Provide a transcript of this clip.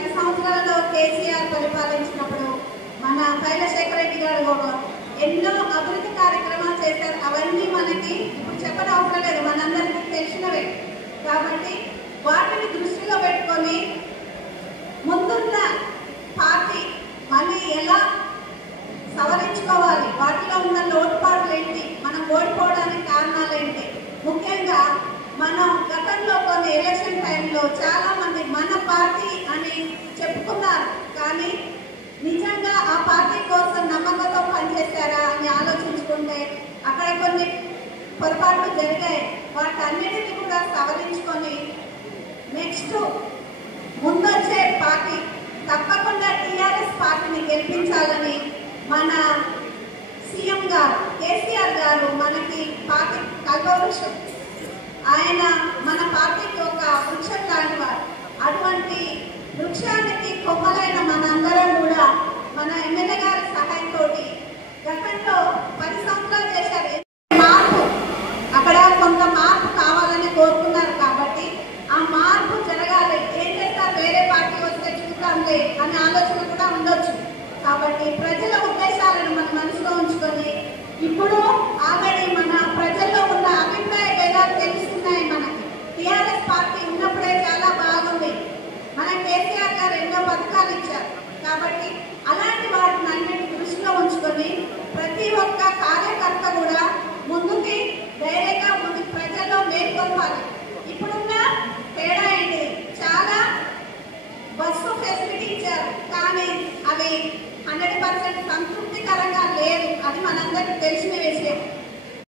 10 సంవత్సరాలలో కేసీఆర్ పరిపాలించినప్పుడు మన కైలాశేఖర రెడ్డి గారు కూడా ఎన్నో అభివృద్ధి కార్యక్రమాలు చేశారు. అవన్నీ మనకి ఇప్పుడు చెప్పడం అవసరం లేదు, మనందరికీ తెలిసినవే. కాబట్టి వాటిని దృష్టిలో పెట్టుకొని ముందున్న పార్టీ మళ్ళీ ఎలా సవరించుకోవాలి, వాటిలో ఉన్న లోటుపాట్లు ఏంటి, మనం ఓడిపోవడానికి కారణాలు ఏంటి. ముఖ్యంగా మనం గతంలో కొన్ని ఎలక్షన్ టైంలో చాలా మంది మన పార్టీ అని చెప్పుకున్నారు, కానీ నిజంగా ఆ పార్టీ కోసం నమ్మకంతో పనిచేశారా అని ఆలోచించుకుంటే అక్కడ కొన్ని పొరపాట్లు జరిగాయి. వాటన్నిటిని కూడా సవరించుకొని నెక్స్ట్ ముందొచ్చే పార్టీ తప్పకుండా టీఆర్ఎస్ పార్టీని గెలిపించాలని మన సీఎం గారు కేసీఆర్ గారు మనకి పార్టీ కల్పవృక్షం. ఆయన మన పార్టీకి ఒక వృక్షం లాంటి వారు. అటువంటి వృక్షానికి కొమ్మలైన మనందరం కూడా మన ఎమ్మెల్యే గారి సహాయంతో గతంలో 10 సంవత్సరాలు చేశారు. మార్పు అక్కడ కొంత మార్పు కావాలని కోరుకున్నారు. కాబట్టి ఆ మార్పు జరగాలి. ఏం చేస్తారు, వేరే పార్టీ వస్తే చూద్దాంలే అనే ఆలోచన కూడా ఉండొచ్చు. కాబట్టి ప్రజల ఉద్దేశాలను మన మనసులో ఉంచుకొని ఇప్పుడు ఆల్రెడీ మన ప్రజల్లో ఉన్న అభిప్రాయ భేదాలు తెలుస్తున్నాయి. మనకి టీఆర్ఎస్ పార్టీ ఉన్నప్పుడే చాలా బాగుంది. మన కేసీఆర్ గారు ఎన్నో పథకాలు ఇచ్చారు. కాబట్టి అలాంటి వాటిని అన్నిటి దృష్టిలో ఉంచుకొని ప్రతి ఒక్క కార్యకర్త కూడా ముందుకి ధైర్యంగా ముందు ప్రజల్లో మేల్కొల్పాలి. ఇప్పుడున్న తేడా ఏంటి, చాలా బస్సు ఫెసిలిటీ ఇచ్చారు, కానీ అవి 100% సంతృప్తికరంగా లేదు. అది మనందరికీ తెలిసిన విషయం.